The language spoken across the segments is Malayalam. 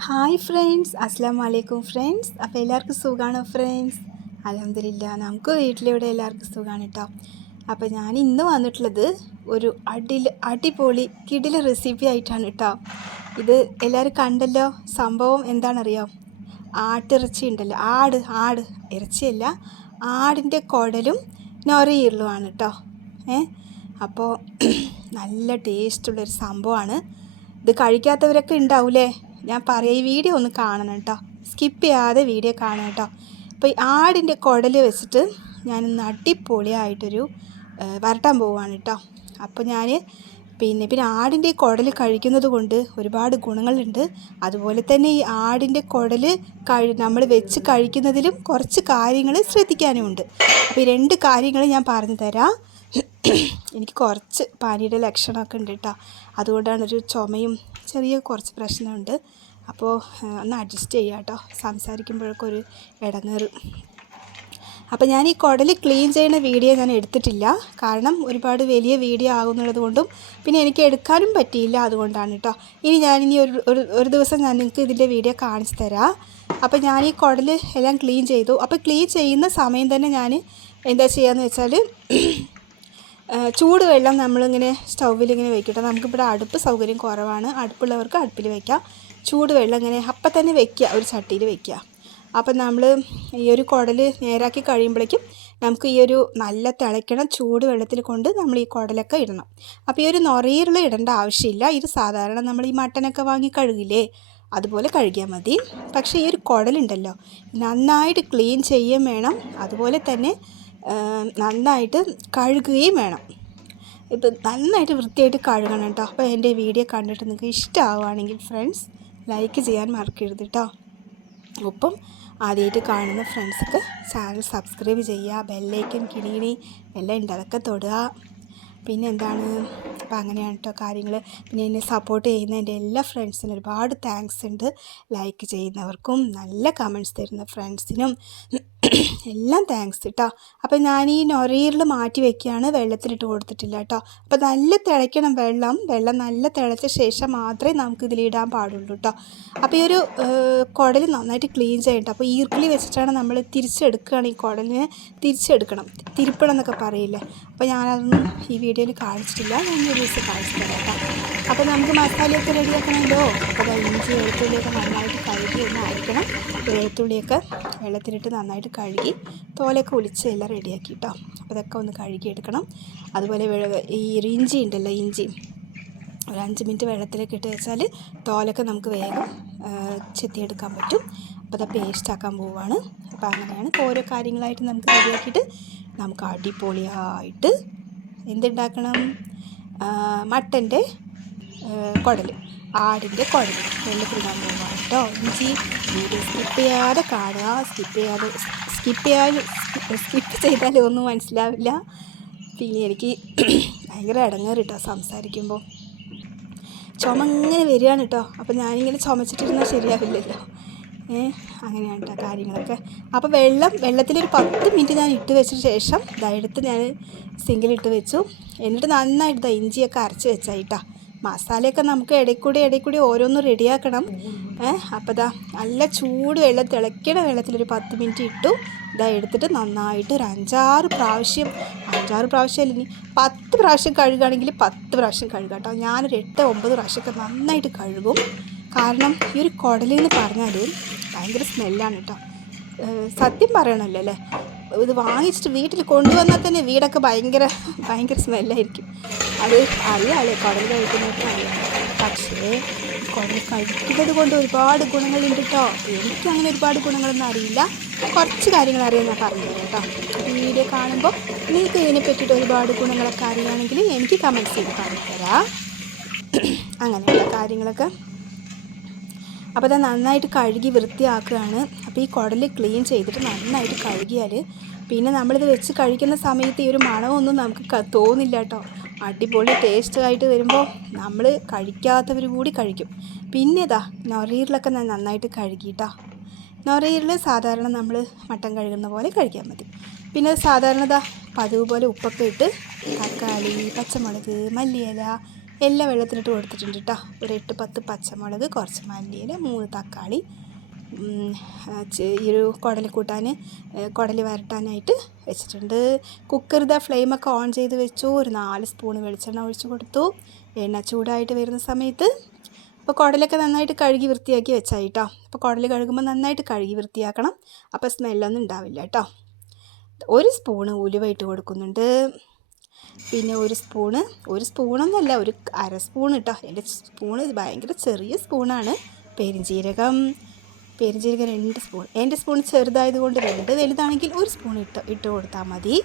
ഹായ് ഫ്രണ്ട്സ് അസ്സാം വലൈക്കും ഫ്രണ്ട്സ്. അപ്പോൾ എല്ലാവർക്കും സുഖമാണോ ഫ്രണ്ട്സ്? അലഹമില്ല നമുക്ക് വീട്ടിലിവിടെ എല്ലാവർക്കും സുഖമാണ് കേട്ടോ. അപ്പോൾ ഞാൻ ഇന്ന് വന്നിട്ടുള്ളത് ഒരു അടി അടിപൊളി കിടില റെസിപ്പി ആയിട്ടാണ് കേട്ടോ. ഇത് എല്ലാവരും കണ്ടല്ലോ സംഭവം എന്താണെന്നറിയോ? ആട്ടിറച്ചി ഉണ്ടല്ലോ. ആട് ആട്. ഇറച്ചിയല്ല ആടിന്റെ കുടലും നൊരയുള്ളുമാണ് കേട്ടോ. ഏ? അപ്പോൾ നല്ല ടേസ്റ്റുള്ളൊരു സംഭവമാണ്. ഇത് കഴിക്കാത്തവരൊക്കെ ഉണ്ടാവൂലേ? ഞാൻ പറയാം ഈ വീഡിയോ ഒന്ന് കാണണം കേട്ടോ. സ്കിപ്പ് ചെയ്യാതെ വീഡിയോ കാണണം കേട്ടോ. അപ്പോൾ ഈ ആടിന്റെ കുടൽ വെച്ചിട്ട് ഞാനിന്ന് അടിപൊളിയായിട്ടൊരു വരട്ടാൻ പോവുകയാണ് കേട്ടോ. അപ്പോൾ ഞാൻ പിന്നെ പിന്നെ ആടിന്റെ കുടൽ കഴിക്കുന്നത് കൊണ്ട് ഒരുപാട് ഗുണങ്ങളുണ്ട്. അതുപോലെ തന്നെ ഈ ആടിന്റെ കുടൽ കഴി നമ്മൾ വെച്ച് കഴിക്കുന്നതിലും കുറച്ച് കാര്യങ്ങൾ ശ്രദ്ധിക്കാനുമുണ്ട്. അപ്പോൾ ഈ രണ്ട് കാര്യങ്ങൾ ഞാൻ പറഞ്ഞു തരാം. എനിക്ക് കുറച്ച് പാനിയുടെ ലക്ഷണമൊക്കെ ഉണ്ട് കേട്ടോ. അതുകൊണ്ടാണ് ഒരു ചുമയും ചെറിയ കുറച്ച് പ്രശ്നമുണ്ട്. അപ്പോൾ ഒന്ന് അഡ്ജസ്റ്റ് ചെയ്യുക കേട്ടോ. സംസാരിക്കുമ്പോഴൊക്കെ ഒരു ഇടങ്ങേറ്. അപ്പോൾ ഞാൻ ഈ കുടൽ ക്ലീൻ ചെയ്യുന്ന വീഡിയോ ഞാൻ എടുത്തിട്ടില്ല. കാരണം ഒരുപാട് വലിയ വീഡിയോ ആകുന്നുള്ളത് കൊണ്ടും പിന്നെ എനിക്ക് എടുക്കാനും പറ്റിയില്ല അതുകൊണ്ടാണ് കേട്ടോ. ഇനി ഞാനിനി ഒരു ഒരു ദിവസം ഞാൻ നിങ്ങൾക്ക് ഇതിന്റെ വീഡിയോ കാണിച്ചു തരാം. അപ്പോൾ ഞാൻ ഈ കുടൽ എല്ലാം ക്ലീൻ ചെയ്തു. അപ്പോൾ ക്ലീൻ ചെയ്യുന്ന സമയം തന്നെ ഞാൻ എന്താ ചെയ്യാന്ന് വെച്ചാൽ ചൂടുവെള്ളം നമ്മളിങ്ങനെ സ്റ്റൗവിൽ ഇങ്ങനെ വെക്കട്ടെ. നമുക്കിവിടെ അടുപ്പ് സൗകര്യം കുറവാണ്. അടുപ്പുള്ളവർക്ക് അടുപ്പിൽ വെക്കാം. ചൂടുവെള്ളം ഇങ്ങനെ അപ്പം തന്നെ വെക്കുക ഒരു ചട്ടിയിൽ വെക്കുക. അപ്പം നമ്മൾ ഈ ഒരു കുടൽ നേരാക്കി കഴിയുമ്പോഴേക്കും നമുക്ക് ഈ ഒരു നല്ല തിളയ്ക്കണ ചൂട് വെള്ളത്തിൽ കൊണ്ട് നമ്മൾ ഈ കുടലൊക്കെ ഇടണം. അപ്പോൾ ഈ ഒരു നൊറയിലുള്ള ഇടേണ്ട ആവശ്യമില്ല. ഇത് സാധാരണ നമ്മൾ ഈ മട്ടനൊക്കെ വാങ്ങി കഴുകില്ലേ അതുപോലെ കഴുകിയാൽ മതി. പക്ഷേ ഈ ഒരു കുടലുണ്ടല്ലോ നന്നായിട്ട് ക്ലീൻ ചെയ്യുകയും വേണം. അതുപോലെ തന്നെ നന്നായിട്ട് കഴുകുകയും വേണം. ഇപ്പം നന്നായിട്ട് വൃത്തിയായിട്ട് കഴുകണം കേട്ടോ. അപ്പോൾ എന്റെ വീഡിയോ കണ്ടിട്ട് നിങ്ങൾക്ക് ഇഷ്ടമാവുകയാണെങ്കിൽ ഫ്രണ്ട്സ് ലൈക്ക് ചെയ്യാൻ മറക്കരുത് കേട്ടോ. ഒപ്പം ആദ്യമായിട്ട് കാണുന്ന ഫ്രണ്ട്സൊക്കെ ചാനൽ സബ്സ്ക്രൈബ് ചെയ്യുക ബെല്ലൈക്കൻ കിണികിണി എല്ലാം ഉണ്ട്. അതൊക്കെ തൊടുക. പിന്നെ എന്താണ്? അപ്പോൾ അങ്ങനെയാണ് കേട്ടോ കാര്യങ്ങൾ പിന്നെ എന്നെ സപ്പോർട്ട് ചെയ്യുന്ന എന്റെ എല്ലാ ഫ്രണ്ട്സിനും ഒരുപാട് താങ്ക്സ് ഉണ്ട്. ലൈക്ക് ചെയ്യുന്നവർക്കും നല്ല കമൻസ് തരുന്ന ഫ്രണ്ട്സിനും എല്ലാം താങ്ക്സ് കേട്ടോ അപ്പോൾ ഞാൻ ഈ നൊരയിൽ മാറ്റി വെക്കുകയാണ്. വെള്ളത്തിലിട്ട് കൊടുത്തിട്ടില്ല കേട്ടോ അപ്പോൾ നല്ല തിളയ്ക്കണം വെള്ളം. വെള്ളം നല്ല തിളച്ച ശേഷം മാത്രമേ നമുക്ക് ഇതിലിടാൻ പാടുള്ളൂ കേട്ടോ അപ്പോൾ ഈ ഒരു കുടൽ നന്നായിട്ട് ക്ലീൻ ചെയ്യണ്ട. അപ്പോൾ ഈർക്കിളി വെച്ചിട്ടാണ് നമ്മൾ തിരിച്ചെടുക്കുകയാണ് ഈ കുടലിനെ. തിരിച്ചെടുക്കണം. തിരുപ്പണം എന്നൊക്കെ പറയില്ലേ. അപ്പോൾ ഞാനതൊന്നും ഈ വീഡിയോയിൽ കാണിച്ചിട്ടില്ല. ഞാൻ തരാം കേട്ടോ. അപ്പോൾ നമുക്ക് മസാലയൊക്കെ റെഡിയാക്കണമല്ലോ. അപ്പോൾ ഇഞ്ചി വെളുത്തുള്ളിയൊക്കെ നന്നായിട്ട് കഴുകി ഒന്ന് അരിക്കണം വെളുത്തുള്ളിയൊക്കെ വെള്ളത്തിലിട്ട് നന്നായിട്ട് കഴുകി തോലൊക്കെ ഒളിച്ച് എല്ലാം റെഡിയാക്കി കേട്ടോ. അപ്പോൾ ഇതൊക്കെ ഒന്ന് കഴുകി എടുക്കണം അതുപോലെ ഈ ഇഞ്ചി ഉണ്ടല്ലോ ഇഞ്ചി. ഒരു അഞ്ച് മിനിറ്റ് വെള്ളത്തിലേക്ക് ഇട്ട് വെച്ചാൽ തോലൊക്കെ നമുക്ക് വേഗം ചെത്തിയെടുക്കാൻ പറ്റും. അപ്പോൾ അത് പേസ്റ്റ് ആക്കാൻ പോവുകയാണ് അപ്പോൾ അങ്ങനെയാണ് ഓരോ കാര്യങ്ങളായിട്ട് നമുക്ക് റെഡിയാക്കിയിട്ട് നമുക്ക് അടിപൊളിയായിട്ട് എന്തുണ്ടാക്കണം? മട്ടന്റെ കുടൽ ആടിന്റെ കുടൽ വെള്ളത്തിലിടാൻ പോവുകയാണ് കേട്ടോ. ഇഞ്ചി വീഡിയോ സ്കിപ്പ് ചെയ്യാതെ കാണുക. സ്കിപ്പ് ചെയ്യാതെ സ്കിപ്പ് ചെയ്യാതെ സ്കിപ്പ് ചെയ്താലും ഒന്നും മനസ്സിലാവില്ല. പിന്നെ എനിക്ക് ഭയങ്കര ഇടങ്ങേറ് കേട്ടോ സംസാരിക്കുമ്പോൾ. ചുമ ഇങ്ങനെ വരികയാണ് കേട്ടോ. അപ്പോൾ ഞാനിങ്ങനെ ചുമച്ചിട്ടിരുന്നാൽ ശരിയാവില്ലല്ലോ. അങ്ങനെയാണ് കാര്യങ്ങളൊക്കെ. അപ്പോൾ വെള്ളം വെള്ളത്തിലൊരു പത്ത് മിനിറ്റ് ഞാൻ ഇട്ട് വെച്ച ശേഷം ഇതാ ഞാൻ സിങ്കിലിട്ട് വെച്ചു. എന്നിട്ട് നന്നായിട്ട് ഇഞ്ചിയൊക്കെ അരച്ച് വെച്ചായിട്ടാ. മസാലയൊക്കെ നമുക്ക് ഇടയ്ക്കൂടി ഇടയ്ക്കൂടി ഓരോന്നും റെഡിയാക്കണം അപ്പോൾ ഇതാ നല്ല ചൂട് വെള്ളം തിളയ്ക്കണ വെള്ളത്തിലൊരു പത്ത് മിനിറ്റ് ഇട്ടു. ഇതാ എടുത്തിട്ട് നന്നായിട്ട് ഒരു അഞ്ചാറ് പ്രാവശ്യം അഞ്ചാറ് പ്രാവശ്യം ഇനി പത്ത് പ്രാവശ്യം കഴുകുകയാണെങ്കിൽ പത്ത് പ്രാവശ്യം കഴുകാം കേട്ടോ ഞാനൊരു എട്ട് ഒമ്പത് പ്രാവശ്യമൊക്കെ നന്നായിട്ട് കഴുകും. കാരണം ഈ ഒരു കുടലെന്ന് പറഞ്ഞാൽ ഭയങ്കര സ്മെല്ലാണ് കേട്ടോ സത്യം പറയണമല്ലോ അല്ലേ ഇത് വാങ്ങിച്ചിട്ട് വീട്ടിൽ കൊണ്ടുവന്നാൽ തന്നെ വീടൊക്കെ ഭയങ്കര ഭയങ്കര സ്മെല്ലായിരിക്കും. അത് അറിയാമല്ലേ കുടൽ കഴിക്കുന്നതൊക്കെ അറിയാം. പക്ഷേ കുടൽ കഴിക്കുന്നത് കൊണ്ട് ഒരുപാട് ഗുണങ്ങളുണ്ട് കേട്ടോ എനിക്ക് അങ്ങനെ ഒരുപാട് ഗുണങ്ങളൊന്നും അറിയില്ല. കുറച്ച് കാര്യങ്ങൾ അറിയാൻ ഞാൻ പറഞ്ഞു കേട്ടോ ഈ വീഡിയോ കാണുമ്പോൾ നിങ്ങൾക്ക് ഇതിനെ പറ്റിയിട്ട് ഒരുപാട് ഗുണങ്ങളൊക്കെ അറിയുകയാണെങ്കിൽ എനിക്ക് കമന്റ്സ് ചെയ്ത് പറഞ്ഞു തരാം അങ്ങനെയുള്ള കാര്യങ്ങളൊക്കെ അപ്പോൾ അത് നന്നായിട്ട് കഴുകി വൃത്തിയാക്കുകയാണ്. അപ്പോൾ ഈ കുടൽ ക്ലീൻ ചെയ്തിട്ട് നന്നായിട്ട് കഴുകിയാൽ പിന്നെ നമ്മളിത് വെച്ച് കഴിക്കുന്ന സമയത്ത് ഈ ഒരു മണമൊന്നും നമുക്ക് തോന്നില്ല കേട്ടോ അടിപൊളി ടേസ്റ്റ് ആയിട്ട് വരുമ്പോൾ നമ്മൾ കഴിക്കാത്തവർ കൂടി കഴിക്കും. പിന്നെ ഇതാ നൊറീറിലൊക്കെ ഞാൻ നന്നായിട്ട് കഴുകിയിട്ടാ നൊറീറിൽ സാധാരണ നമ്മൾ മട്ടൻ കഴുകുന്ന പോലെ കഴിക്കാൻ മതി പിന്നെ സാധാരണ ഇതാ പതിവ് പോലെ ഉപ്പൊക്കെ ഇട്ട് തക്കാളി പച്ചമുളക് മല്ലിയില എല്ലാം വെള്ളത്തിലിട്ട് കൊടുത്തിട്ടുണ്ട് കേട്ടോ ഒരു എട്ട് പത്ത് പച്ചമുളക് കുറച്ച് മല്ലിയില മൂന്ന് തക്കാളി ഈ ഒരു കുടൽ കൂട്ടാൻ കുടൽ വരട്ടാനായിട്ട് വെച്ചിട്ടുണ്ട്. കുക്കർ ഇതാ ഫ്ലെയിമൊക്കെ ഓൺ ചെയ്ത് വെച്ചു. ഒരു നാല് സ്പൂൺ വെളിച്ചെണ്ണ ഒഴിച്ച് കൊടുത്തു. എണ്ണ ചൂടായിട്ട് വരുന്ന സമയത്ത് അപ്പോൾ കുടലൊക്കെ നന്നായിട്ട് കഴുകി വൃത്തിയാക്കി വെച്ചായി കേട്ടോ അപ്പോൾ കുടൽ കഴുകുമ്പോൾ നന്നായിട്ട് കഴുകി വൃത്തിയാക്കണം. അപ്പോൾ സ്മെല്ലൊന്നും ഉണ്ടാവില്ല കേട്ടോ ഒരു സ്പൂണ് ഉലുവ ഇട്ട് കൊടുക്കുന്നുണ്ട്. പിന്നെ ഒരു സ്പൂണ് ഒരു സ്പൂണൊന്നുമല്ല ഒരു അര സ്പൂൺ കേട്ടോ എന്റെ സ്പൂണ് ഭയങ്കര ചെറിയ സ്പൂണാണ്. പെരിഞ്ജീരകം പെരിഞ്ജീരകം രണ്ട് സ്പൂൺ. എന്റെ സ്പൂൺ ചെറുതായതുകൊണ്ട് രണ്ട് വലുതാണെങ്കിൽ ഒരു സ്പൂൺ ഇട്ട് ഇട്ട് കൊടുത്താൽ മതി.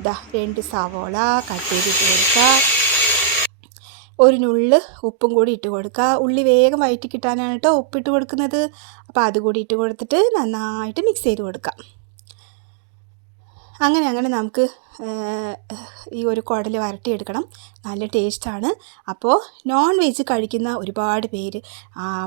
ഇതാ രണ്ട് സവോള കട്ട് ചെയ്തിട്ട് കൊടുക്കുക ഒരു നുള്ള് ഉപ്പും കൂടി ഇട്ട് കൊടുക്കുക ഉള്ളി വേഗം വയറ്റി കിട്ടാനാണ് കേട്ടോ ഉപ്പിട്ട് കൊടുക്കുന്നത്. അപ്പോൾ അതുകൂടി ഇട്ട് കൊടുത്തിട്ട് നന്നായിട്ട് മിക്സ് ചെയ്ത് കൊടുക്കാം. അങ്ങനെ അങ്ങനെ നമുക്ക് ഈ ഒരു കുടൽ വരട്ടിയെടുക്കണം. നല്ല ടേസ്റ്റാണ് അപ്പോൾ നോൺ വെജ് കഴിക്കുന്ന ഒരുപാട് പേര്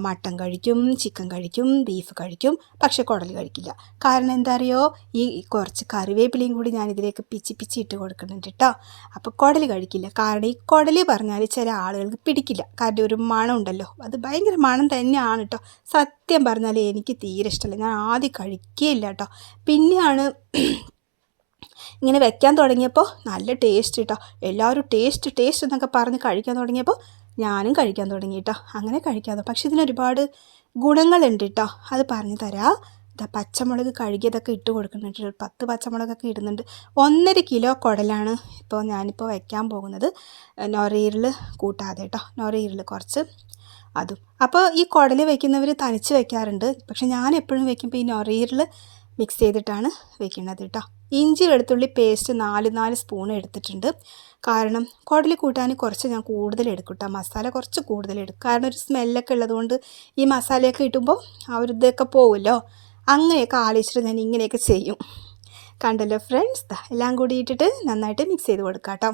മട്ടൻ കഴിക്കും ചിക്കൻ കഴിക്കും ബീഫ് കഴിക്കും പക്ഷെ കുടൽ കഴിക്കില്ല. കാരണം എന്താ അറിയോ ഈ കുറച്ച് കറിവേപ്പിലയും കൂടി ഞാൻ ഇതിലേക്ക് പിച്ചി പിച്ചി ഇട്ട് കൊടുക്കുന്നുണ്ട് കേട്ടോ അപ്പോൾ കുടൽ കഴിക്കില്ല. കാരണം ഈ കുടൽ പറഞ്ഞാൽ ചില ആളുകൾക്ക് പിടിക്കില്ല. കാരണം ഒരു മണം ഉണ്ടല്ലോ. അത് ഭയങ്കര മണം തന്നെയാണ് കേട്ടോ സത്യം പറഞ്ഞാൽ എനിക്ക് തീരെ ഇഷ്ടമല്ല ഞാൻ ആദ്യം കഴിക്കുകയില്ല കേട്ടോ പിന്നെയാണ് ഇങ്ങനെ വെക്കാൻ തുടങ്ങിയപ്പോൾ നല്ല ടേസ്റ്റ് കേട്ടോ എല്ലാവരും ടേസ്റ്റ് ടേസ്റ്റ് എന്നൊക്കെ പറഞ്ഞ് കഴിക്കാൻ തുടങ്ങിയപ്പോൾ ഞാനും കഴിക്കാൻ തുടങ്ങി കേട്ടോ അങ്ങനെ കഴിക്കാതെ പക്ഷെ ഇതിനൊരുപാട് ഗുണങ്ങളുണ്ട് കേട്ടോ അത് പറഞ്ഞു തരാം. ഇതാ പച്ചമുളക് കഴുകിയതൊക്കെ ഇട്ട് കൊടുക്കുന്നുണ്ട്. പത്ത് പച്ചമുളകൊക്കെ ഇടുന്നുണ്ട്. ഒന്നര കിലോ കുടലാണ് ഇപ്പോൾ ഞാനിപ്പോൾ വെക്കാൻ പോകുന്നത്. നൊറീരിൽ കൂട്ടാതെ കേട്ടോ നൊറീരിൽ കുറച്ച് അതും. അപ്പോൾ ഈ കുടൽ വയ്ക്കുന്നവർ തനിച്ച് വെക്കാറുണ്ട്. പക്ഷെ ഞാൻ എപ്പോഴും വയ്ക്കുമ്പോൾ ഈ നൊറീരിൽ മിക്സ് ചെയ്തിട്ടാണ് വെക്കുന്നത് കേട്ടോ. ഇഞ്ചി വെളുത്തുള്ളി പേസ്റ്റ് നാല് നാല് സ്പൂൺ എടുത്തിട്ടുണ്ട്. കാരണം കുടൽ കൂട്ടാൻ കുറച്ച് ഞാൻ കൂടുതൽ എടുക്കും കേട്ടോ. മസാല കുറച്ച് കൂടുതൽ എടുക്കും. കാരണം ഒരു സ്മെല്ലൊക്കെ ഉള്ളതുകൊണ്ട് ഈ മസാലയൊക്കെ ഇട്ടുമ്പോൾ ആ ഒരു ഇതൊക്കെ പോകുമല്ലോ അങ്ങനെയൊക്കെ ആലോചിച്ചിട്ട് ഞാൻ ഇങ്ങനെയൊക്കെ ചെയ്യും. കണ്ടല്ലോ ഫ്രണ്ട്സ് എല്ലാം കൂടി ഇട്ടിട്ട് നന്നായിട്ട് മിക്സ് ചെയ്ത് കൊടുക്കാം കേട്ടോ.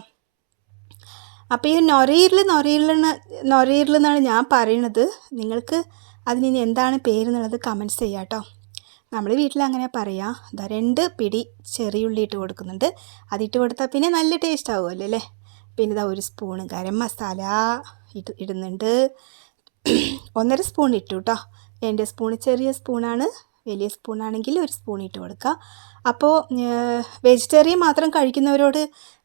അപ്പോൾ ഈ നൊരയിരിൽ നൊരയിരിലെന്ന് നൊരയിരിലെന്നാണ് ഞാൻ പറയണത് നിങ്ങൾക്ക് അതിനി എന്താണ് പേരെന്നുള്ളത് കമന്റ്സ് ചെയ്യാം കേട്ടോ. നമ്മൾ വീട്ടിൽ അങ്ങനെ പറയാം. ഇതാ രണ്ട് പിടി ചെറിയുള്ളി ഇട്ട് കൊടുക്കുന്നുണ്ട്. അതിട്ട് കൊടുത്താൽ പിന്നെ നല്ല ടേസ്റ്റ് ആവുമല്ലോ അല്ലേ? പിന്നെ ഇതാ ഒരു സ്പൂണ് ഗരം മസാല ഇട്ട് ഇടുന്നുണ്ട്. ഒന്നര സ്പൂൺ ഇട്ടു കേട്ടോ എന്റെ സ്പൂൺ ചെറിയ സ്പൂണാണ് വലിയ സ്പൂണാണെങ്കിൽ ഒരു സ്പൂൺ ഇട്ട് കൊടുക്കുക അപ്പോൾ വെജിറ്റേറിയൻ മാത്രം കഴിക്കുന്നവരോട്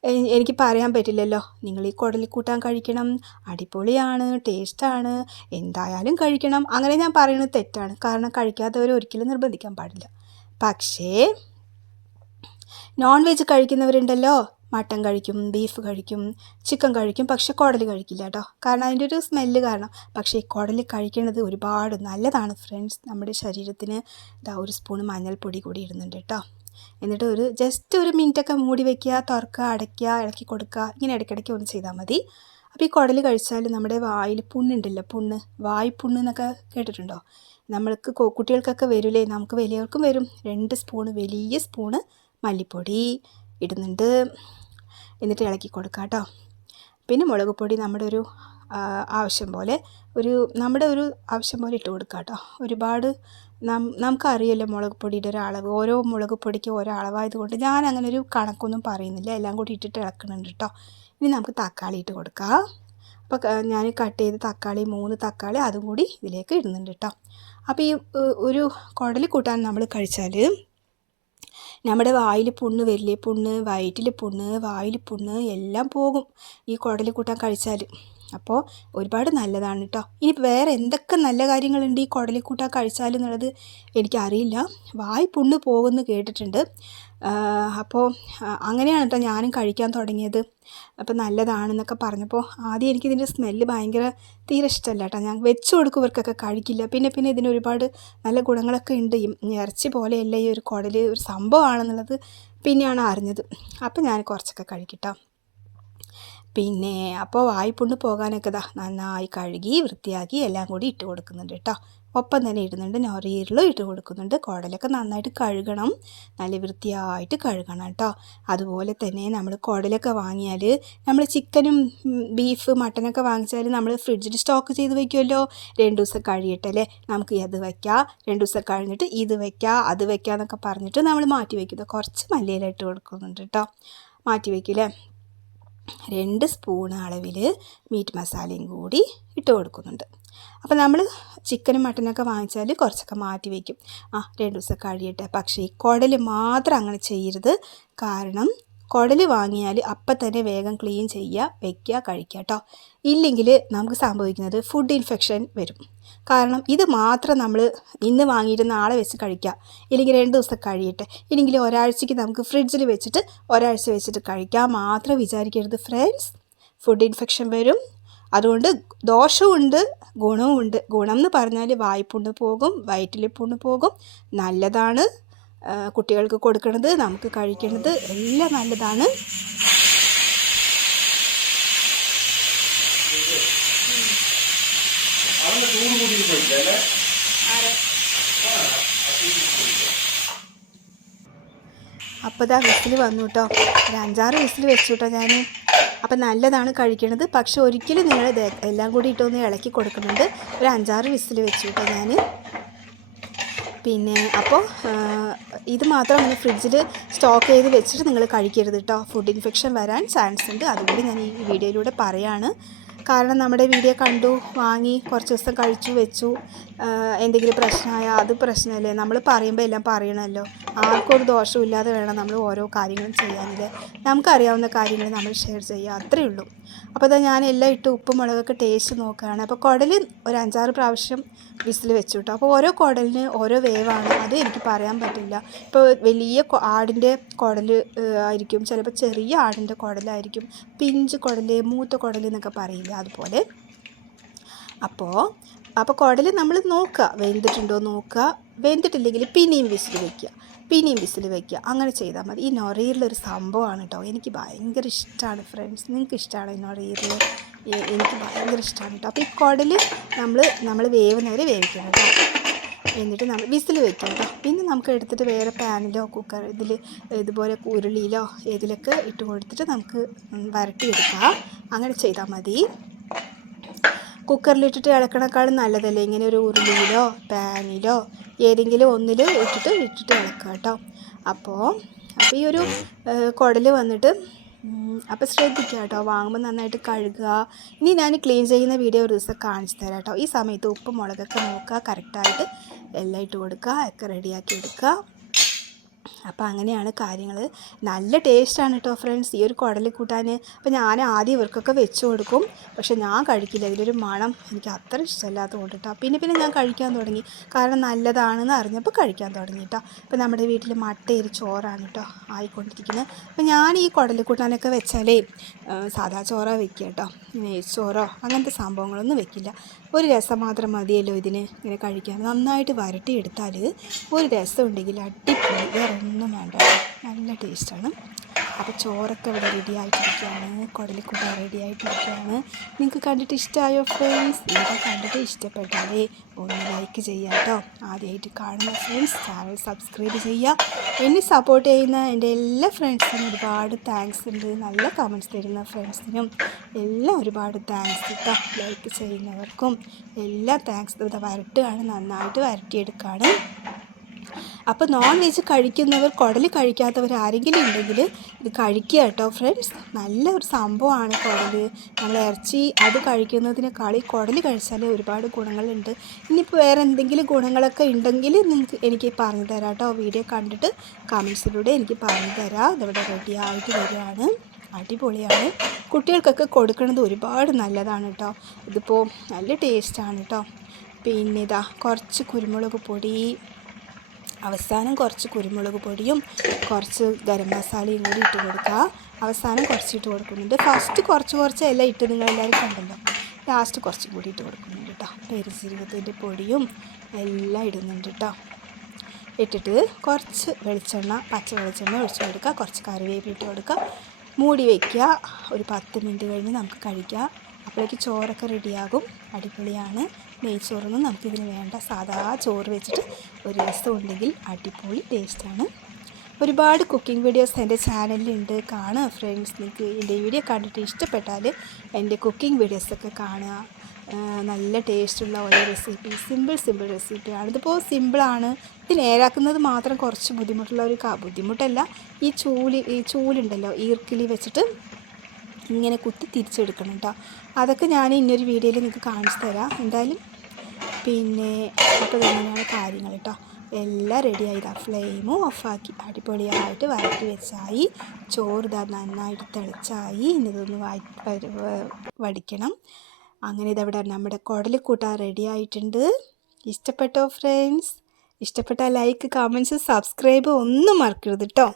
എനിക്ക് പറയാൻ പറ്റില്ലല്ലോ. നിങ്ങൾ ഈ കുടലിക്കൂട്ടാൻ കഴിക്കണം. അടിപൊളിയാണ് ടേസ്റ്റാണ് എന്തായാലും കഴിക്കണം. അങ്ങനെ ഞാൻ പറയുന്നത് തെറ്റാണ്. കാരണം കഴിക്കാത്തവരെ ഒരിക്കലും നിർബന്ധിക്കാൻ പാടില്ല. പക്ഷേ നോൺ വെജ് കഴിക്കുന്നവരുണ്ടല്ലോ. മട്ടൻ കഴിക്കും ബീഫ് കഴിക്കും ചിക്കൻ കഴിക്കും പക്ഷെ കുടൽ കഴിക്കില്ല കേട്ടോ. കാരണം അതിന്റെ ഒരു സ്മെല്ല് കാരണം. പക്ഷേ ഈ കുടൽ കഴിക്കുന്നത് ഒരുപാട് നല്ലതാണ് ഫ്രണ്ട്സ് നമ്മുടെ ശരീരത്തിന് ഇതാ ഒരു സ്പൂൺ മഞ്ഞൾപ്പൊടി കൂടി ഇടുന്നുണ്ട് കേട്ടോ. എന്നിട്ട് ഒരു ജസ്റ്റ് ഒരു മിനിറ്റൊക്കെ മൂടി വയ്ക്കുക തുറക്കുക അടയ്ക്കുക ഇളക്കി കൊടുക്കുക ഇങ്ങനെ ഇടയ്ക്കിടയ്ക്ക് ഒന്ന് ചെയ്താൽ മതി. അപ്പോൾ ഈ കുടൽ കഴിച്ചാൽ നമ്മുടെ വായിൽ പുണ്ണുണ്ടല്ലോ പുണ്ണ് വായ് പുണ്ണ് എന്നൊക്കെ കേട്ടിട്ടുണ്ടോ? നമ്മൾക്ക് കുട്ടികൾക്കൊക്കെ വരില്ലേ നമുക്ക് വലിയവർക്കും വരും. രണ്ട് സ്പൂണ് വലിയ സ്പൂണ് മല്ലിപ്പൊടി ഇടുന്നുണ്ട്. എന്നിട്ട് ഇളക്കി കൊടുക്കുക കേട്ടോ. പിന്നെ മുളക് പൊടി നമ്മുടെ ഒരു ആവശ്യം പോലെ ഒരു നമ്മുടെ ഒരു ആവശ്യം പോലെ ഇട്ട് കൊടുക്കുക കേട്ടോ. ഒരുപാട് നം നമുക്കറിയാലോ മുളക് പൊടിയുടെ ഒരു അളവ്. ഓരോ മുളക് പൊടിക്ക് ഓരോ അളവായതുകൊണ്ട് ഞാൻ അങ്ങനെ ഒരു കണക്കൊന്നും പറയുന്നില്ല. എല്ലാം കൂടി ഇട്ടിട്ട് ഇളക്കുന്നുണ്ട് കേട്ടോ ഇനി നമുക്ക് തക്കാളി ഇട്ട് കൊടുക്കാം. അപ്പോൾ ഞാൻ കട്ട് ചെയ്ത തക്കാളി മൂന്ന് തക്കാളി അതും കൂടി ഇതിലേക്ക് ഇടുന്നുണ്ട് കേട്ടോ അപ്പോൾ ഈ ഒരു കുടൽ കൂട്ടാൻ നമ്മൾ കഴിച്ചാൽ നമ്മുടെ വായിൽ പുണ്ണ് വരില്ലേ? പുണ്ണ് വയറ്റിൽ പുണ്ണ് വായിൽ പുണ്ണ് എല്ലാം പോകും ഈ കുടൽ കൂട്ടാൻ കഴിച്ചാൽ അപ്പോൾ ഒരുപാട് നല്ലതാണ് കേട്ടോ ഇനി വേറെ എന്തൊക്കെ നല്ല കാര്യങ്ങളുണ്ട് ഈ കുടൽ കൂട്ടാൻ കഴിച്ചാൽ എന്നുള്ളത് എനിക്കറിയില്ല. വായ് പുണ്ണ് പോകുമെന്ന് കേട്ടിട്ടുണ്ട്. അപ്പോൾ അങ്ങനെയാണ് കേട്ടോ ഞാനും കഴിക്കാൻ തുടങ്ങിയത്. അപ്പോൾ നല്ലതാണെന്നൊക്കെ പറഞ്ഞപ്പോൾ ആദ്യം എനിക്കിതിന്റെ സ്മെല്ല് ഭയങ്കര തീരെ ഇഷ്ടമല്ല കേട്ടോ ഞാൻ വെച്ച് കൊടുക്കും ഇവർക്കൊക്കെ കഴിക്കില്ല. പിന്നെ പിന്നെ ഇതിന് ഒരുപാട് നല്ല ഗുണങ്ങളൊക്കെ ഉണ്ട്. ഈ ഇറച്ചി പോലെയല്ല ഈ ഒരു കുടൽ ഒരു സംഭവമാണെന്നുള്ളത് പിന്നെയാണ് അറിഞ്ഞത്. അപ്പോൾ ഞാൻ കുറച്ചൊക്കെ കഴിക്കട്ടോ. പിന്നെ അപ്പോൾ വായ്പുണ്ണ് പോകാനൊക്കെ ഇതാ നന്നായി കഴുകി വൃത്തിയാക്കി എല്ലാം കൂടി ഇട്ട് കൊടുക്കുന്നുണ്ട് കേട്ടോ ഒപ്പം തന്നെ ഇടുന്നുണ്ട് നൊറിയറിലും ഇട്ട് കൊടുക്കുന്നുണ്ട്. കുടലൊക്കെ നന്നായിട്ട് കഴുകണം നല്ല വൃത്തിയായിട്ട് കഴുകണം കേട്ടോ അതുപോലെ തന്നെ നമ്മൾ കുടലൊക്കെ വാങ്ങിയാൽ നമ്മൾ ചിക്കനും ബീഫ് മട്ടനൊക്കെ വാങ്ങിച്ചാൽ നമ്മൾ ഫ്രിഡ്ജിൽ സ്റ്റോക്ക് ചെയ്ത് വെക്കുമല്ലോ രണ്ട് ദിവസം കഴിയട്ടെ അല്ലേ നമുക്ക് അത് വയ്ക്കാം രണ്ട് ദിവസം കഴിഞ്ഞിട്ട് ഇത് വയ്ക്കാം അത് വയ്ക്കാം എന്നൊക്കെ പറഞ്ഞിട്ട് നമ്മൾ മാറ്റി വയ്ക്കുന്നത് കുറച്ച് മല്ലിയില ഇട്ട് കൊടുക്കുന്നുണ്ട് കേട്ടോ മാറ്റി വയ്ക്കില്ലേ രണ്ട് സ്പൂൺ അളവിൽ മീറ്റ് മസാലയും കൂടി ഇട്ട് കൊടുക്കുന്നുണ്ട്. അപ്പോൾ നമ്മൾ ചിക്കനും മട്ടനൊക്കെ വാങ്ങിച്ചാൽ കുറച്ചൊക്കെ മാറ്റി വയ്ക്കും. ആ രണ്ട് ദിവസം കഴിയട്ടെ. പക്ഷേ ഈ കുടൽ മാത്രം അങ്ങനെ ചെയ്യരുത്. കാരണം കുടൽ വാങ്ങിയാൽ അപ്പം തന്നെ വേഗം ക്ലീൻ ചെയ്യുക വെക്കുക കഴിക്കുക കേട്ടോ ഇല്ലെങ്കിൽ നമുക്ക് സംഭവിക്കുന്നത് ഫുഡ് ഇൻഫെക്ഷൻ വരും. കാരണം ഇത് മാത്രം നമ്മൾ ഇന്ന് വാങ്ങിയിട്ട് നാളെ വെച്ച് കഴിക്കുക. ഇല്ലെങ്കിൽ രണ്ട് ദിവസം കഴിയട്ടെ. ഇല്ലെങ്കിൽ ഒരാഴ്ചയ്ക്ക് നമുക്ക് ഫ്രിഡ്ജിൽ വെച്ചിട്ട് ഒരാഴ്ച വെച്ചിട്ട് കഴിക്കാം മാത്രം വിചാരിക്കരുത് ഫ്രണ്ട്സ് ഫുഡ് ഇൻഫെക്ഷൻ വരും. അതുകൊണ്ട് ദോഷമുണ്ട് ഗുണവുമുണ്ട് ഗുണം എന്ന് പറഞ്ഞാൽ വായ്പുണ്ണ് പോകും വയറ്റിൽ പുണ്ണ് പോകും. നല്ലതാണ്. കുട്ടികൾക്ക് കൊടുക്കുന്നത് നമുക്ക് കഴിക്കുന്നത് എല്ലാം നല്ലതാണ്. അപ്പോൾ ഇതാ വിസിൽ വന്നു കേട്ടോ ഒരു അഞ്ചാറ് വിസിൽ വെച്ചു കേട്ടോ ഞാൻ അപ്പം നല്ലതാണ് കഴിക്കണത്. പക്ഷെ ഒരിക്കലും നിങ്ങൾ എല്ലാം കൂടി ഇട്ടൊന്ന് ഇളക്കി കൊടുക്കുന്നുണ്ട്. ഒരു അഞ്ചാറ് വിസിൽ വെച്ചു കേട്ടോ ഞാൻ പിന്നെ അപ്പോൾ ഇത് മാത്രം നിങ്ങൾ ഫ്രിഡ്ജിൽ സ്റ്റോക്ക് ചെയ്ത് വെച്ചിട്ട് നിങ്ങൾ കഴിക്കരുത് കേട്ടോ ഫുഡ് ഇൻഫെക്ഷൻ വരാൻ ചാൻസ് ഉണ്ട്. അതുകൂടി ഞാൻ ഈ വീഡിയോയിലൂടെ പറയാണ്. കാരണം നമ്മുടെ വീഡിയോ കണ്ടു വാങ്ങി കുറച്ച് ദിവസം കഴിച്ചു വെച്ചു എന്തെങ്കിലും പ്രശ്നമായാൽ അത് പ്രശ്നമല്ലേ? നമ്മൾ പറയുമ്പോൾ എല്ലാം പറയണമല്ലോ. ആർക്കും ദോഷവും ദോഷമില്ലാതെ വേണം നമ്മൾ ഓരോ കാര്യങ്ങളും ചെയ്യാനിൽ നമുക്കറിയാവുന്ന കാര്യങ്ങൾ നമ്മൾ ഷെയർ ചെയ്യുക. അത്രയേ ഉള്ളൂ. അപ്പോൾ അതാ ഞാൻ എല്ലാം ഇട്ട് ഉപ്പും മുളകൊക്കെ ടേസ്റ്റ് നോക്കുകയാണ്. അപ്പോൾ കുടൽ ഒരു അഞ്ചാറ് പ്രാവശ്യം വിസിൽ വെച്ചു കേട്ടോ. അപ്പോൾ ഓരോ കുടലിന് ഓരോ വേവാണ്. അത് എനിക്ക് പറയാൻ പറ്റില്ല. ഇപ്പോൾ വലിയ ആടിന്റെ കുടൽ ആയിരിക്കും. ചിലപ്പോൾ ചെറിയ ആടിന്റെ കുടലായിരിക്കും. പിഞ്ച് കുടൽ മൂത്ത കുടൽ എന്നൊക്കെ പറയില്ല അതുപോലെ. അപ്പോൾ അപ്പോൾ കുടൽ നമ്മൾ നോക്കുക വെന്തിട്ടുണ്ടോ നോക്കുക വെന്തിട്ടില്ലെങ്കിൽ പിന്നെയും വിസിൽ വയ്ക്കുക പിന്നെയും വിസിൽ വയ്ക്കുക അങ്ങനെ ചെയ്താൽ മതി. ഈ നൊറയിലൊരു സംഭവമാണ് കേട്ടോ എനിക്ക് ഭയങ്കര ഇഷ്ടമാണ് ഫ്രണ്ട്സ്. നിങ്ങൾക്ക് ഇഷ്ടമാണ് ഈ നൊറയിൽ എനിക്ക് ഭയങ്കര ഇഷ്ടമാണ് കേട്ടോ അപ്പോൾ ഈ കുടൽ നമ്മൾ നമ്മൾ വേവുന്നവരെ വേവിക്കണം കേട്ടോ എന്നിട്ട് നമ്മൾ വിസിൽ വെക്കാം കേട്ടോ പിന്നെ നമുക്ക് എടുത്തിട്ട് വേറെ പാനിലോ കുക്കർ ഇതിൽ ഇതുപോലെ ഉരുളിയിലോ ഏതിലൊക്കെ ഇട്ട് കൊടുത്തിട്ട് നമുക്ക് വരട്ടിയെടുക്കാം. അങ്ങനെ ചെയ്താൽ മതി. കുക്കറിലിട്ടിട്ട് ഇളക്കണേക്കാളും നല്ലതല്ലേ? ഇങ്ങനെ ഒരു ഉരുളിയിലോ പാനിലോ ഏതെങ്കിലും ഒന്നിൽ ഇട്ടിട്ട് ഇട്ടിട്ട് ഇളക്കുക കേട്ടോ. അപ്പോൾ അപ്പോൾ ഈ ഒരു കുടൽ വന്നിട്ട് അപ്പോൾ ശ്രദ്ധിക്കുക കേട്ടോ. വാങ്ങുമ്പോൾ നന്നായിട്ട് കഴുകുക. ഇനി ഞാൻ ക്ലീൻ ചെയ്യുന്ന വീഡിയോ ഒരു ദിവസം കാണിച്ചു തരാം കേട്ടോ. ഈ സമയത്ത് ഉപ്പ് മുളകൊക്കെ നോക്കുക കറക്റ്റായിട്ട് എല്ലാം ഇട്ട് കൊടുക്കുക ഒക്കെ റെഡിയാക്കി എടുക്കുക. അപ്പോൾ അങ്ങനെയാണ് കാര്യങ്ങൾ. നല്ല ടേസ്റ്റാണ് കേട്ടോ ഫ്രണ്ട്സ്. ഈ ഒരു കുടലിൽ കൂട്ടാൻ. അപ്പോൾ ഞാൻ ആദ്യം ഇവർക്കൊക്കെ വെച്ച് കൊടുക്കും. പക്ഷെ ഞാൻ കഴിക്കില്ല. ഇതിലൊരു മണം എനിക്ക് അത്ര ഇഷ്ടമല്ലാത്ത കൊണ്ട് കേട്ടോ. പിന്നെ പിന്നെ ഞാൻ കഴിക്കാൻ തുടങ്ങി. കാരണം നല്ലതാണെന്ന് അറിഞ്ഞപ്പോൾ കഴിക്കാൻ തുടങ്ങി കേട്ടോ. അപ്പോൾ നമ്മുടെ വീട്ടിൽ മട്ടയരി ചോറാണ് കേട്ടോ ആയിക്കൊണ്ടിരിക്കുന്നത്. അപ്പോൾ ഞാൻ ഈ കുടലിൽ കൂട്ടാനൊക്കെ വെച്ചാലേ സാധാ ചോറാണ് വെക്കുക കേട്ടോ. നെയ്ച്ചോറോ അങ്ങനത്തെ സംഭവങ്ങളൊന്നും വെക്കില്ല. ഒരു രസം മാത്രം മതിയല്ലോ ഇതിന്. ഇങ്ങനെ കഴിക്കാൻ. നന്നായിട്ട് വരട്ടിയെടുത്താൽ ഒരു രസം ഉണ്ടെങ്കിൽ അടിപൊളി. വേറെ ഒന്നും വേണ്ട. നല്ല ടേസ്റ്റാണ്. അപ്പോൾ ചോറൊക്കെ ഇവിടെ റെഡി ആയിട്ടിരിക്കുകയാണ്. കുടലിക്കുട്ട റെഡി ആയിട്ടിരിക്കുകയാണ്. നിങ്ങൾക്ക് കണ്ടിട്ട് ഇഷ്ടമായോ ഫ്രണ്ട്സ് ഇതൊക്കെ കണ്ടിട്ട് ഇഷ്ടപ്പെട്ടാലേ ഒന്ന് ലൈക്ക് ചെയ്യുക കേട്ടോ. ആദ്യമായിട്ട് കാണുന്ന ഫ്രണ്ട്സ് ചാനൽ സബ്സ്ക്രൈബ് ചെയ്യുക. എന്നെ സപ്പോർട്ട് ചെയ്യുന്ന എന്റെ എല്ലാ ഫ്രണ്ട്സിനും ഒരുപാട് താങ്ക്സ് ഉണ്ട്. നല്ല കമന്റ്സ് തരുന്ന ഫ്രണ്ട്സിനും എല്ലാം ഒരുപാട് താങ്ക്സ് കേട്ടോ ലൈക്ക് ചെയ്യുന്നവർക്കും എല്ലാം താങ്ക്സ് ഇവിടെ വരട്ടുകയാണ്. നന്നായിട്ട് വരട്ടിയെടുക്കുകയാണ്. അപ്പോൾ നോൺ വെജ് കഴിക്കുന്നവർ കുടൽ കഴിക്കാത്തവർ ആരെങ്കിലും ഉണ്ടെങ്കിൽ ഇത് കഴിക്കുക കേട്ടോ ഫ്രണ്ട്സ് നല്ല ഒരു സംഭവമാണ് കുടൽ. നമ്മൾ ഇറച്ചി അത് കഴിക്കുന്നതിനേക്കാൾ ഈ കുടൽ കഴിച്ചാൽ ഒരുപാട് ഗുണങ്ങളുണ്ട്. ഇനിയിപ്പോൾ വേറെ എന്തെങ്കിലും ഗുണങ്ങളൊക്കെ ഉണ്ടെങ്കിൽ നിങ്ങൾക്ക് എനിക്ക് പറഞ്ഞു തരാം കേട്ടോ. വീഡിയോ കണ്ടിട്ട് കമൻസിലൂടെ എനിക്ക് പറഞ്ഞു തരാം. അതിവിടെ റെഡി ആയിട്ട് വരികയാണ്. അടിപൊളിയാണ്. കുട്ടികൾക്കൊക്കെ കൊടുക്കുന്നത് ഒരുപാട് നല്ലതാണ് കേട്ടോ. ഇതിപ്പോൾ നല്ല ടേസ്റ്റാണ് കേട്ടോ. പിന്നെ ഇതാ കുറച്ച് കുരുമുളക് പൊടി അവസാനം കുറച്ച് കുരുമുളക് പൊടിയും കുറച്ച് ഗരം മസാലയും കൂടി ഇട്ട് കൊടുക്കുക. അവസാനം കുറച്ച് ഇട്ട് കൊടുക്കുന്നുണ്ട്. ഫസ്റ്റ് കുറച്ച് കുറച്ച് എല്ലാം ഇട്ട് നിങ്ങളെല്ലാവരും കണ്ടല്ലോ. ലാസ്റ്റ് കുറച്ച് കൂടി ഇട്ട് കൊടുക്കുന്നുണ്ട് കേട്ടോ പെരുജീരകത്തിന്റെ പൊടിയും എല്ലാം ഇടുന്നുണ്ട് കേട്ടോ ഇട്ടിട്ട് കുറച്ച് വെളിച്ചെണ്ണ പച്ച വെളിച്ചെണ്ണ ഒഴിച്ചു കൊടുക്കുക. കുറച്ച് കറിവേപ്പ് ഇട്ട് കൊടുക്കുക. മൂടി വയ്ക്കുക ഒരു പത്ത് മിനിറ്റ് കഴിഞ്ഞ് നമുക്ക് കഴിക്കാം. അപ്പോഴേക്ക് ചോറൊക്കെ റെഡിയാകും അടിപൊളിയാണ്. നെയ്ച്ചോറൊന്നും നമുക്കിതിന് വേണ്ട. സാധാ ചോറ് വെച്ചിട്ട് ഒരു രസം ഉണ്ടെങ്കിൽ അടിപൊളി ടേസ്റ്റാണ് ഒരുപാട് കുക്കിംഗ് വീഡിയോസ് എന്റെ ചാനലിലുണ്ട് കാണുക ഫ്രണ്ട്സ് നിങ്ങൾക്ക് എന്റെ വീഡിയോ കണ്ടിട്ട് ഇഷ്ടപ്പെട്ടാൽ എന്റെ കുക്കിംഗ് വീഡിയോസൊക്കെ കാണുക. നല്ല ടേസ്റ്റുള്ള ഓരോ റെസിപ്പി സിമ്പിൾ സിമ്പിൾ റെസിപ്പിയാണ് ഇതിപ്പോൾ സിമ്പിളാണ് ഇത് നേരാക്കുന്നത് മാത്രം കുറച്ച് ബുദ്ധിമുട്ടുള്ള ഒരു ബുദ്ധിമുട്ടല്ല. ഈ ചൂൽ ഈ ചൂലുണ്ടല്ലോ ഈർക്കിലി വെച്ചിട്ട് ഇങ്ങനെ കുത്തി തിരിച്ചെടുക്കണം കേട്ടോ അതൊക്കെ ഞാൻ ഇന്നൊരു വീഡിയോയിൽ നിങ്ങൾക്ക് കാണിച്ചു തരാം. എന്തായാലും പിന്നെ അപ്പോൾ തന്നെയാണ് കാര്യങ്ങൾ കേട്ടോ എല്ലാം റെഡി ഇതാ ഫ്ലെയിമും ഓഫാക്കി അടിപൊളിയായിട്ട് വരട്ടി വെച്ചായി. ചോറ് ഇതാ നന്നായിട്ട് തിളച്ചായി. ഇന്നതൊന്ന് വടിക്കണം. അങ്ങനെ ഇതവിടെ നമ്മുടെ കുടൽ കൂട്ടാൻ റെഡി ആയിട്ടുണ്ട്. ഇഷ്ടപ്പെട്ടോ ഫ്രണ്ട്സ് ഇഷ്ടപ്പെട്ട ലൈക്ക് കമൻസ് സബ്സ്ക്രൈബ് ഒന്നും മറക്കരുത് കേട്ടോ